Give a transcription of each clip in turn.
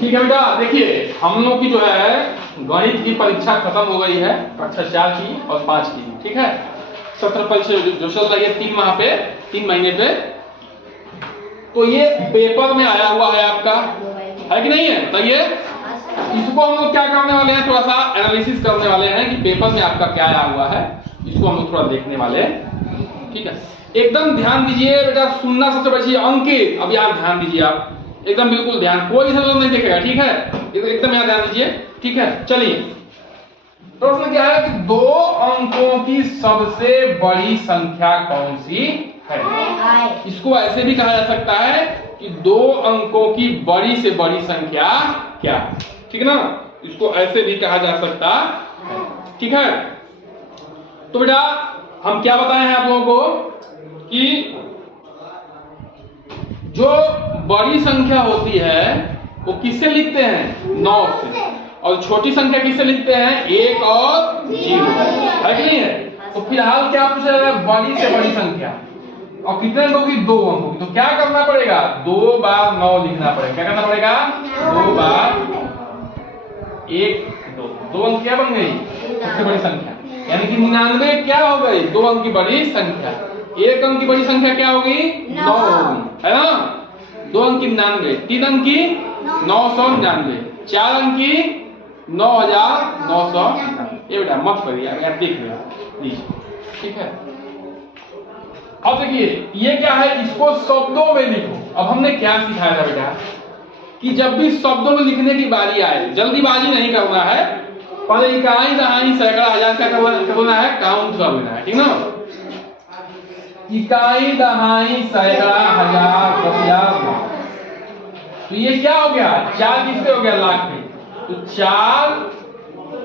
ठीक है बेटा, देखिए हम लोग की जो है गणित की परीक्षा खत्म हो गई है, कक्षा 4 की और 5 की। ठीक है, सत्र परीक्षा जो चल रही है 3 माह पे, 3 महीने पे। तो ये पेपर में आया हुआ है आपका, है कि नहीं है? तो ये इसको हम लोग क्या करने वाले हैं, थोड़ा सा एनालिसिस करने वाले हैं कि पेपर में आपका क्या आया हुआ है, इसको हम लोग थोड़ा देखने वाले हैं। ठीक है, एकदम ध्यान दीजिए बेटा, सुनना सबसे बड़ी चीज। अंकित अभी आप ध्यान दीजिए, आप एकदम बिल्कुल ध्यान, कोई सा नहीं देखेगा। ठीक है, एकदम यहाँ ध्यान दीजिए। ठीक है, चलिए प्रश्न क्या है कि 2 अंकों की सबसे बड़ी संख्या कौन सी है? इसको ऐसे भी कहा जा सकता है कि 2 अंकों की बड़ी से बड़ी संख्या क्या है। ठीक है ना, इसको ऐसे भी कहा जा सकता है। ठीक है, तो बेटा हम क्या बताए हैं आप लोगों को कि जो बड़ी संख्या होती है वो किससे लिखते हैं? 9 से। और छोटी संख्या किससे लिखते हैं? 1 और 0, है कि नहीं है? तो फिलहाल क्या पूछा जा रहा है? बड़ी से बड़ी संख्या, और कितने अंकों की? 2 अंकों की। तो क्या करना पड़ेगा? 2 बार 9 लिखना पड़ेगा। क्या करना पड़ेगा? 2 बार 1 2 अंक क्या बन गई? सबसे बड़ी संख्या, यानी कि 99 क्या हो गई? 2 अंक की बड़ी संख्या। 1 अंक की बड़ी संख्या क्या होगी? 9 होगी, है ना? 2 अंक की 99, 3 अंक की 999, 4 अंक की 9999। ये बेटा मत करिए, अगर देख लीजिए। ठीक है, अब देखिए ये क्या है, इसको शब्दों में लिखो। अब हमने क्या सिखाया था बेटा कि जब भी शब्दों में लिखने की बारी आए, जल्दीबाजी नहीं करना है, पहले इकाई दहाई सैकड़ा हजार क्या करना है? काउंट कर लेना है। ठीक ना, इकाई दहाई सैकड़ा हजार 10,000। तो ये क्या हो गया? 4 किससे हो गया? लाख में। तो 4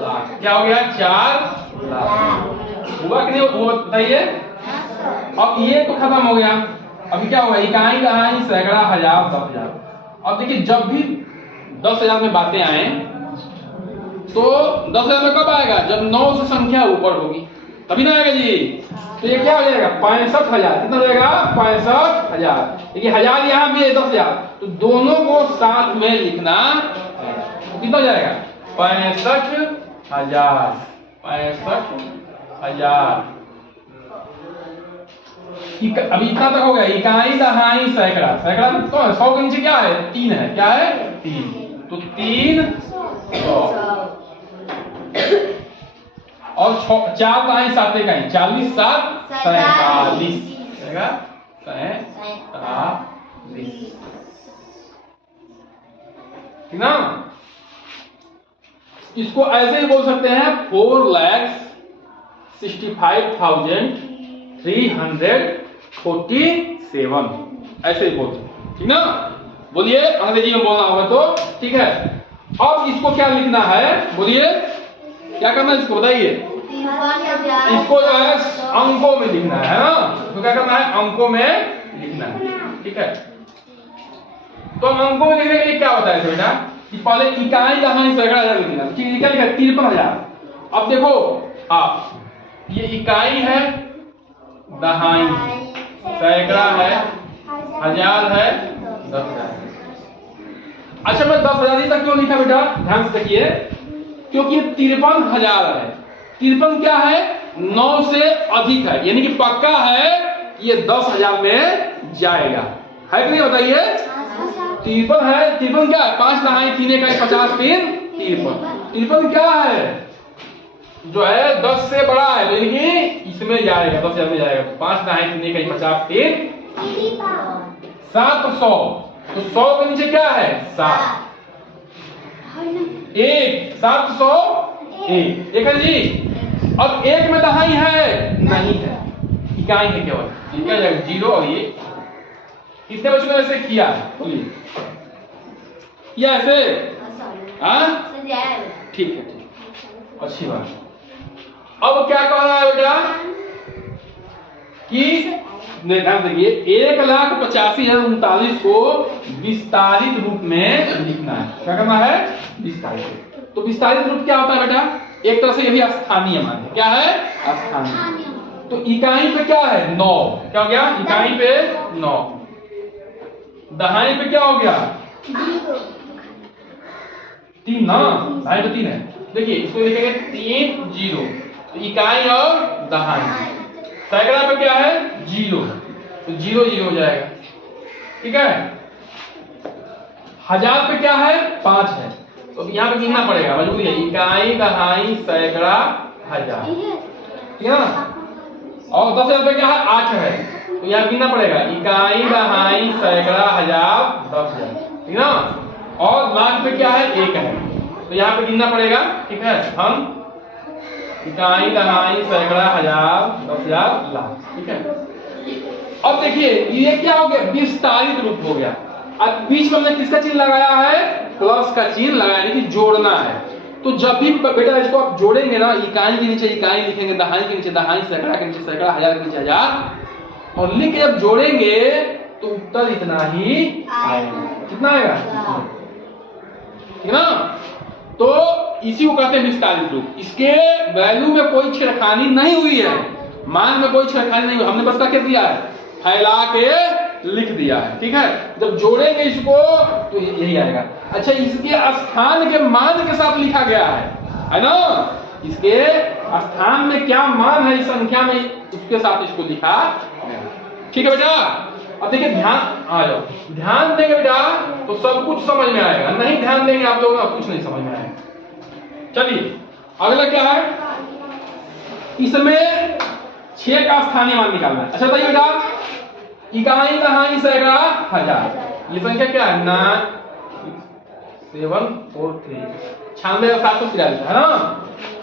लाख क्या हो गया? 4 लाख हुआ कि नहीं हुआ बताइए? अब ये तो खत्म हो गया। अभी क्या होगा? इकाई दहाई सैकड़ा हजार 10,000। अब देखिए जब भी 10,000 में बातें आए तो 10,000 में कब आएगा? जब 9 से संख्या ऊपर होगी, तभी ना आएगा जी। तो ये क्या हो जाएगा? 65,000। कितना हो जाएगा? 65,000। देखिए हजार यहाँ भी है 10,000, तो दोनों को साथ में लिखना है। तो कितना हो जाएगा? 65,000। 65,000। अभी इतना तक हो गया। इकाई दहाई सैकड़ा, सैकड़ा तो 100 के नीचे क्या है? 3 है। क्या है? 3। तो 300 और 4 दहाई 7 इकाई, 40 7 47। 47। ठीक ना, इसको ऐसे ही बोल सकते हैं 4,65,347, ऐसे ही बोलते हैं। ठीक ना, बोलिए अंग्रेजी में बोलना होगा तो। ठीक है, अब इसको क्या लिखना है? बोलिए क्या करना है इसको, बताइए। इसको जो है अंकों में लिखना है ना? तो क्या करना है? अंकों में लिखना है। ठीक है, तो अंकों में लिखने के लिए क्या होता है बेटा कि पहले इकाई दहाई सैकड़ा हजार लिखना। ठीक है, क्या लिखा? 53,000। अब देखो आप, ये इकाई है, दहाई सैकड़ा है, हजार है, 10,000। अच्छा मैं 10,000 तक क्यों लिखा बेटा? ध्यान से देखिए, क्योंकि ये 53,000 है। 53 क्या है? 9 से अधिक है, यानी कि पक्का है ये 10,000 में जाएगा, है कि नहीं? बताइए। 53 है। 53 क्या है? 5 दहाई 3 इकाई 50 3 53। 53 क्या है? जो है 10 से बड़ा है, यानी कि इसमें जाएगा, 10,000 में जाएगा। 5 दहाई 3 इकाई 50 3 700। तो 100 के नीचे क्या है? 7। 1 700 1 एक है जी। अब 1 में दहाई है? नहीं है, इकाई है केवल। क्या जाएगा? 0 और ये कितने बच्चों ने ऐसे किया है? बोलिए, किया ऐसे? हाँ ठीक है, ठीक, अच्छी बात। अब क्या कह रहा है बेटा कि ध्यान देखिए, 1,85,039 को विस्तारित रूप में लिखना है। क्या करना है? विस्तारित। तो विस्तारित रूप क्या होता है बेटा? एक तरह से यही स्थानीय मान है। क्या है? स्थानीय। तो इकाई पे क्या है? 9। क्या हो गया? इकाई पे 9। दहाई पे क्या हो गया? 3 ना, ढाई तो 3 है। देखिए इसको लिखेंगे 3 0, तो इकाई और दहाई। सैकड़ा पे क्या है 0, तो 0 0 हो जाएगा, ठीक है। हजार पे क्या है 5 है, तो यहाँ पे गिनना पड़ेगा, मजबूरी है। इकाई दहाई सैकड़ा हजार, ठीक है ना। और 10,000 पे क्या है 8 है, तो यहाँ गिनना पड़ेगा इकाई दहाई सैकड़ा हजार 10,000, ठीक है ना। और लाख पे क्या है 1 है, तो यहाँ पे गिनना पड़ेगा, ठीक है। हम इकाई दहाई सैकड़ा हजार 10,000 लाख, ठीक है। अब देखिए ये क्या हो गया विस्तारित रूप हो गया। अब बीच में हमने किसका चिन्ह लगाया है प्लस का चिन्ह लगाया, यानी कि जोड़ना है। तो जब भी बेटा इसको आप जोड़ेंगे ना, इकाई के नीचे इकाई लिखेंगे, दहाई के नीचे दहाई, सैकड़ा के नीचे सैकड़ा, हजार के नीचे हजार, और लिख के जब जोड़ेंगे तो उत्तर इतना ही आएगा। कितना आएगा, ठीक ना। तो इसी को कहते हैं विस्तारित रूप। इसके वैल्यू में कोई छेड़खानी नहीं हुई है, मान में कोई छेड़खानी नहीं हुई, हमने बस क्या दिया है फैला के लिख दिया है, ठीक है। जब जोड़ेंगे इसको तो यही आएगा। अच्छा, इसके स्थान के मान के साथ लिखा गया है ना, इसके स्थान में क्या मान है इस संख्या में, उसके साथ इसको लिखा, ठीक है बेटा। अब देखिए ध्यान आ जाओ, ध्यान देंगे बेटा तो सब कुछ समझ में आएगा, नहीं ध्यान देंगे आप लोगों को कुछ नहीं समझ में आएगा। चलिए अगला क्या है, इसमें 6 का स्थानीय मान निकालना है। अच्छा बताइए बेटा, इकाई दहाई सैकड़ा हजार, ये संख्या क्या है 9743, 96,743 है ना।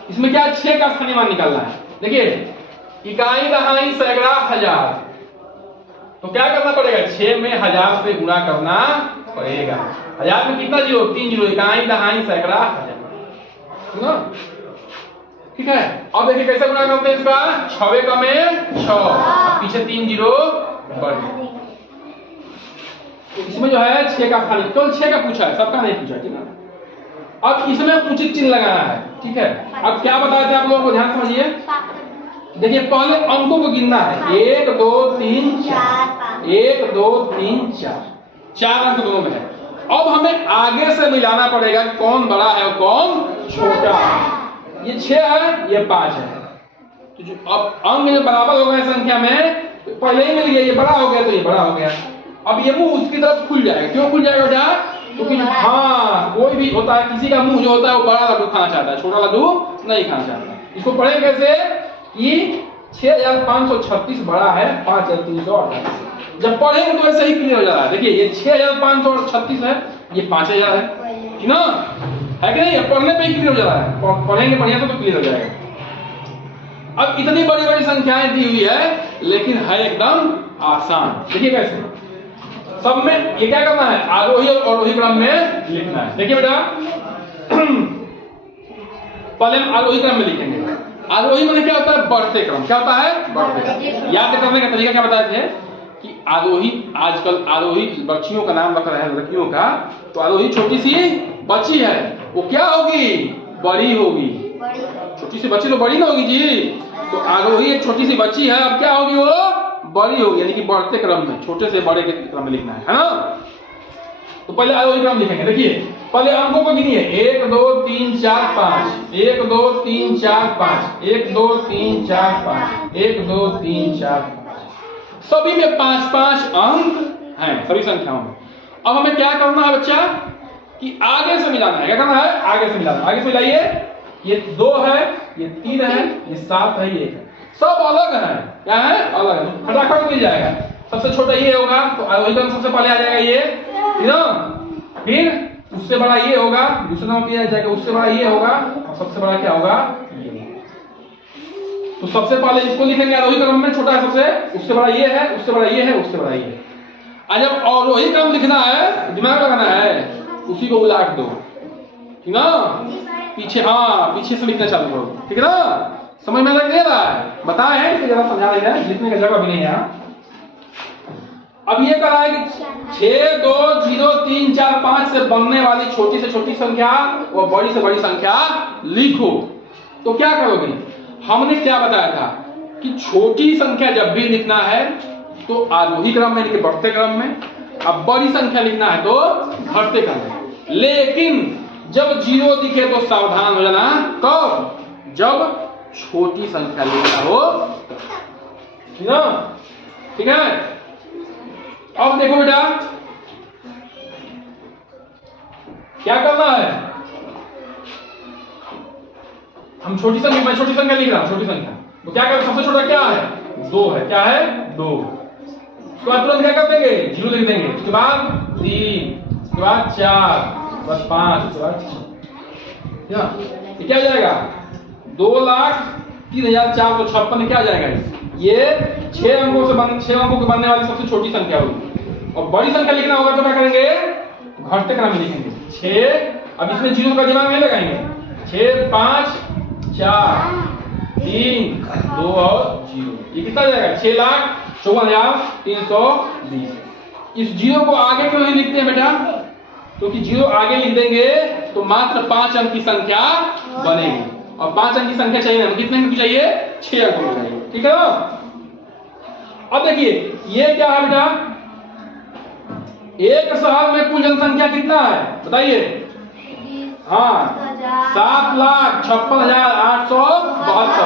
इसमें क्या 6 का स्थानीय मान निकालना है। देखिए इकाई दहाई सैकड़ा हजार, तो क्या करना पड़ेगा 6 में 1000 से गुणा करना पड़ेगा। 1000 में कितना जीरो 3 जीरो, इकाई दहाई सैकड़ा हजार, ठीक है। अब देखिए कैसे गुणा करते हैं इसका, 6 का में 6, पीछे 3 जीरो बढ़, इसमें जो है 6 का खाली केवल 6 का पूछा है, सबका नहीं पूछा, ठीक है। अब इसमें उचित चिन्ह लगाना है, ठीक है। अब क्या बताए थे आप लोगों को, ध्यान समझिए। देखिए पहले अंकों को गिनना है, 1 2 3 4, 1 2 3 4, 4 अंक दोनों में है। अब हमें आगे से मिलाना पड़ेगा कौन बड़ा है और कौन छोटा है। ये 6 है, ये 5 है, तो जो अब अंक जो बराबर हो गए संख्या में, तो पहले ही मिल गया, ये बड़ा हो गया तो ये बड़ा हो गया। अब ये मुंह उसकी तरफ खुल जाएगा, क्यों खुल जाएगा बेटा, क्योंकि हाँ कोई भी होता है, किसी का मुंह जो होता है वो बड़ा लड्डू खाना चाहता है, छोटा लड्डू नहीं खाना चाहता। इसको पढ़े कैसे कि 6536 बड़ा है 5328, जब पढ़ेंगे तो ऐसे ही क्लियर हो जा रहा है। देखिए ये 6536 है, ये 5000 है, ठीक ना, है कि नहीं, पढ़ने पे ही क्लियर हो जा रहा है, पढ़ेंगे बढ़िया से तो क्लियर हो जाएगा। अब इतनी बड़ी बड़ी संख्याएं दी हुई है, लेकिन है एकदम आसान। देखिए कैसे, सब में ये क्या करना है, आरोही और अवरोही क्रम में लिखना है। देखिए बेटा पहले हम आरोही क्रम में लिखेंगे। आरोही में क्या होता है, बढ़ते क्रम, क्या होता है बढ़ते क्रम। याद करने का तरीका क्या बताए थे कि आरोही, आजकल आरोही बच्चियों का नाम रख रहे हैं लड़कियों का, तो आरोही छोटी सी बच्ची है, वो क्या होगी बड़ी होगी, छोटी सी बच्ची तो बड़ी ना होगी जी, तो आरोही एक छोटी सी बच्ची है, अब क्या होगी वो बड़ी होगी, यानी कि बढ़ते क्रम में, छोटे से बड़े के क्रम में लिखना है ना। तो पहले आरोही क्रम लिखेंगे। देखिए पहले अंकों को गिनिए, 1 2 3 4 5, 1 2 3 4 5, 1 2 3 4 5, 1 2 3 4 5, सभी में 5 5 अंक हैं, सभी संख्याओं में। अब हमें क्या करना है बच्चा कि आगे से मिलाना है। क्या करना है, आगे से मिलाना। आगे से मिलाइए, ये 2 है, ये 3 है, ये 7 है, ये 1 है, सब अलग है। क्या है, अलग है, फटाफट मिल जाएगा। सबसे छोटा ये होगा तो आरोही क्रम सबसे पहले आ जाएगा ये, ठीक ना, फिर उससे बड़ा ये होगा, दूसरे नंबर पे आ जाएगा, उससे बड़ा ये होगा, और सबसे बड़ा क्या होगा ये। तो सबसे पहले इसको लिखेंगे आरोही क्रम में, छोटा है सबसे, उससे बड़ा ये है, उससे बड़ा ये है, उससे बड़ा ये है। आज जब अवरोही क्रम लिखना है, दिमाग लगाना है, उसी को उलाट दो, ठीक ना, पीछे, हाँ पीछे से लिखना चालू करो, ठीक है ना। समझ में लग रहा है, बताए हैं इसको जरा समझा रहे हैं, लिखने का जगह भी नहीं है यहाँ। अब ये कह रहा है कि 6 2 0 3 4 5 से बनने वाली छोटी से छोटी संख्या और बड़ी से बड़ी संख्या लिखो। तो क्या करोगे, हमने क्या बताया था कि छोटी संख्या जब भी लिखना है तो आरोही क्रम में, यानी कि बढ़ते क्रम में, अब बड़ी संख्या लिखना है तो घटते क्रम में। लेकिन जब जीरो दिखे तो सावधान हो जाना। कब? जब छोटी संख्या लिखना हो, ठीक है? ठीक है, अब देखो बेटा क्या करना है। हम छोटी संख्या, मैं छोटी संख्या लिख रहा हूं, छोटी संख्या तो क्या करें, सबसे छोटा क्या है? 2 है। क्या है? 2। उसके बाद तुरंत क्या कर देंगे? 0 लिख देंगे। उसके बाद 3, उसके बाद 4, उसके बाद 5, उसके बाद 6। ये क्या हो जाएगा? 2,03,456 क्या आ जाएगा? ये 6 अंकों के बनने वाली सबसे छोटी संख्या होगी। और बड़ी संख्या लिखना होगा तो क्या करेंगे? घटते क्रम में लिखेंगे। 6, अब इसमें 0 का दिमाग नहीं लगाएंगे। 6, 5, 4, 3, 2 और 0। ये कितना जाएगा? 6,54,320। इस 0 को आगे क्यों नहीं लिखते हैं बेटा? क्योंकि 0 आगे लिख देंगे तो मात्र 5 अंक की संख्या बनेगी, और 5 अंक की संख्या चाहिए हमें कितने अंक की चाहिए? 6 अंक की चाहिए। ठीक है ना? अब देखिए ये क्या है बेटा? एक शहर में कुल जनसंख्या कितना है बताइए? हाँ, 7,56,872।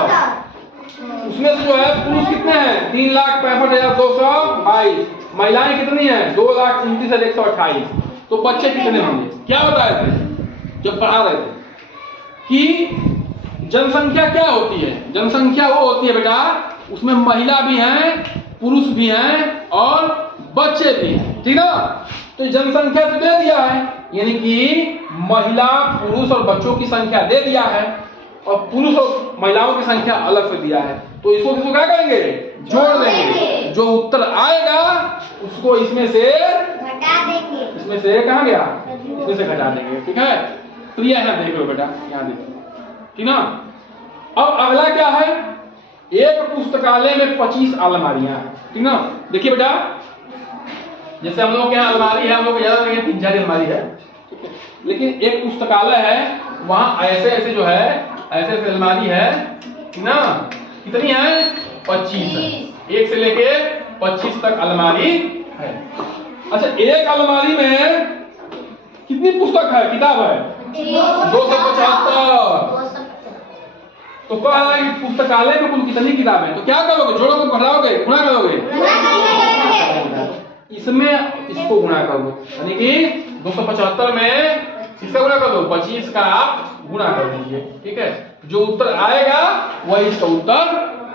उसमें से जो है पुरुष कितने हैं? 3,65,222। महिलाएं कितनी हैं? 2,29,128। तो बच्चे कितने होंगे? क्या बताए थे जब पढ़ा रहे थे कि जनसंख्या क्या होती है? जनसंख्या वो होती है बेटा, उसमें महिला भी हैं, पुरुष भी हैं और बच्चे भी हैं। ठीक ना? तो जनसंख्या तो दे दिया है, यानी कि महिला, पुरुष और बच्चों की संख्या दे दिया है, और पुरुष और महिलाओं की संख्या अलग से दिया है। तो इसको किसको क्या करेंगे? जोड़ देंगे। जो उत्तर आएगा उसको इसमें से घटा देंगे। इसमें से कहाँ गया? इसमें से घटा देंगे। ठीक है? तो ये है, देख लो बेटा, यहाँ देखो, ठीक ना? अब अगला क्या है? एक पुस्तकालय में 25 अलमारियां हैं। ठीक ना? देखिए बेटा, जैसे हम लोग के यहाँ अलमारी है, हम लोग ज्यादा नहीं, 3-4 अलमारी है, लेकिन एक पुस्तकालय है, वहां ऐसे ऐसे जो है, ऐसे ऐसे अलमारी है ना। कितनी है? 25 है। 1 से लेके 25 तक अलमारी है। अच्छा, एक अलमारी में कितनी पुस्तक है, किताब है? 275। तो कह रहा है कि पुस्तकालय में कुल कितनी किताबें? तो क्या करोगे? जोड़ोगे, घटाओगे, गुणा करोगे? इसमें इसको गुणा कर दो, यानी कि 275 में इसका गुणा कर दो, 25 का आप गुणा कर दीजिए। ठीक है? जो उत्तर आएगा वही इसका उत्तर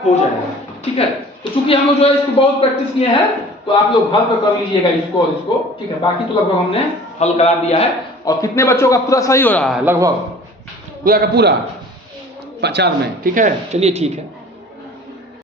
हो जाएगा। ठीक है? तो चूंकि हम लोग जो है इसको बहुत प्रैक्टिस किए हैं, तो आप लोग हल कर लीजिएगा इसको और इसको। ठीक है? बाकी तो लगभग हमने हल करा दिया है। और कितने बच्चों का पूरा सही हो रहा है? लगभग पूरा का पूरा 50 में। ठीक है? चलिए ठीक है।